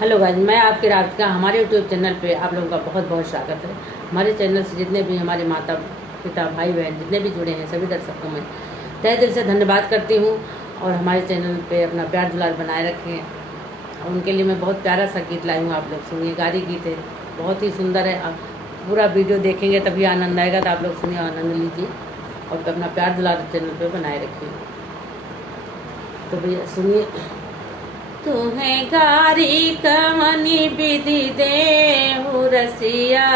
Hello guys, मैं आपकी राधिका। हमारे यूट्यूब चैनल पे आप लोगों का बहुत बहुत स्वागत है। हमारे चैनल से जितने भी हमारे माता पिता भाई बहन जितने भी जुड़े हैं सभी दर्शकों में तहे दिल से धन्यवाद करती हूँ। और हमारे चैनल पे अपना प्यार दुलार बनाए रखें। और उनके लिए मैं बहुत प्यारा सा गीत लाई हूँ, आप लोग सुनिए। गारी गीत है, बहुत ही सुंदर है। आप पूरा वीडियो देखेंगे तभी आनंद आएगा, तो आप लोग सुनिए, आनंद लीजिए और अपना प्यार दुलार चैनल पर बनाए रखिए। तो भैया सुनिए। तुम्हें गारी कमनी विधि देहु रसिया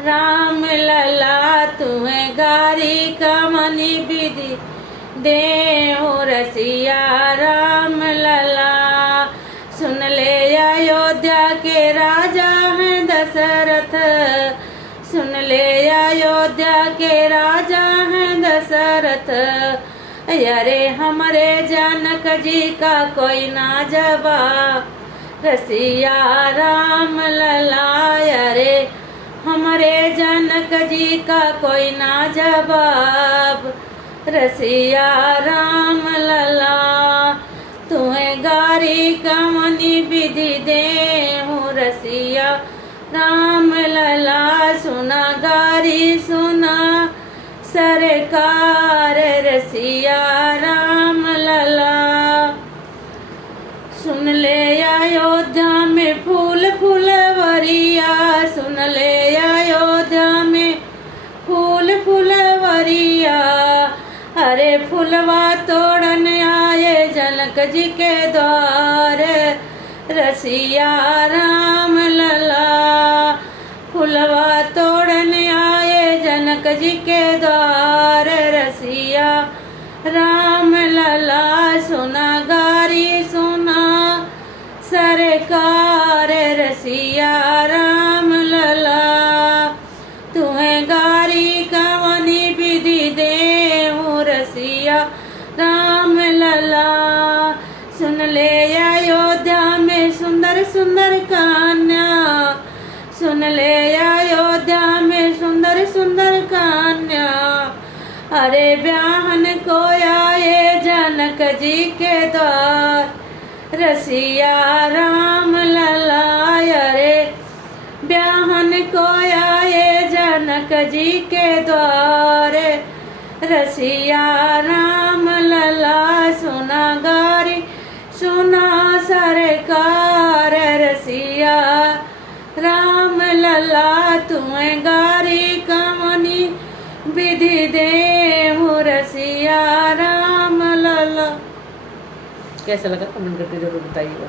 राम लला, तुम्हें गारी कमनी विधि देहु रसिया राम लला। सुन ले अयोध्या के राजा हैं दशरथ, सुन ले अयोध्या के राजा हैं दशरथ। अरे हमारे जनक जी का कोई ना जवाब रसिया राम लला। अरे हमारे जनक जी का कोई ना जवाब रसिया राम लला। तुम्हें गारी कमनी विधि देहु रसिया राम लला। सुना गारी सुना सरकार रसिया राम लला। सुन ले अयोध्या में फूल फुलवरिया, सुन ले अयोध्या में फूल फुलवरिया। अरे फुलवा तोड़न आए जनक जी के द्वार रसिया राम लला। फुलवा तोड़न आए जनक जी के द्वार रसिया राम लला। सुना गारी सुना सरकार रसिया राम लला। तुम्हें गारी कवनी विधि देहु रसिया राम लला। सुन ले अयोध्या में सुंदर सुंदर कन्या, सुन ले अयोध्या में सुंदर सुंदर कन्या। अरे ब्याहन को आए जनक जी के द्वार रसिया राम लला। अरे ब्याहन को आए जनक जी के द्वार रसिया राम लला। सुना गारी सुना सरकार रसिया राम लला। तुम्हें गारी कमनी विधि देहु रसिया राम लला। कैसा लगा कमेंट करके जरूर बताइएगा।